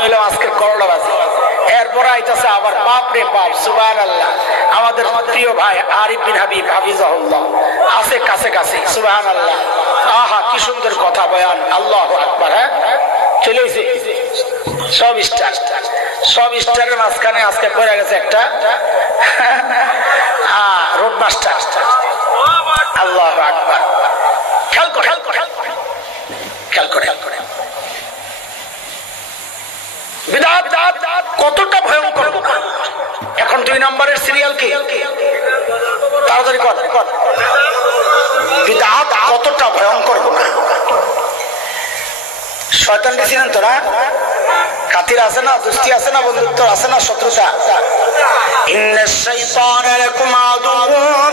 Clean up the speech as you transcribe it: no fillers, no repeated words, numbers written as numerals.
হইলো আজকের করলাবাজি। এরপর আইতাছে আবার বাপ রে বাপ, সুবহানাল্লাহ, আমাদের প্রিয় ভাই আরিফ বিন হাবিব হাফিজাহুল্লাহ আছে কাছে কাছে, সুবহানাল্লাহ। আহা কি সুন্দর কথা বয়ান, আল্লাহু আকবার। হ্যাঁ চলে এসে সব স্টারের মাঝখানে আজকে পড়ে গেছে একটা রোড মাস্টার। আল্লাহু আকবার। খেয়াল করে বিদআত কতটা ভয়ঙ্কর। এখন 2 নম্বরের সিরিয়াল কি? তাড়াতাড়ি কর। বিদআত কতটা ভয়ঙ্কর। শয়তান দিছিলেন তো না, খাতির আছে না, দুস্তি আছে না, বন্ধুত্ব আছে না, শত্রুতা। ইন্নাশ শাইতানা লাকুম আদুউন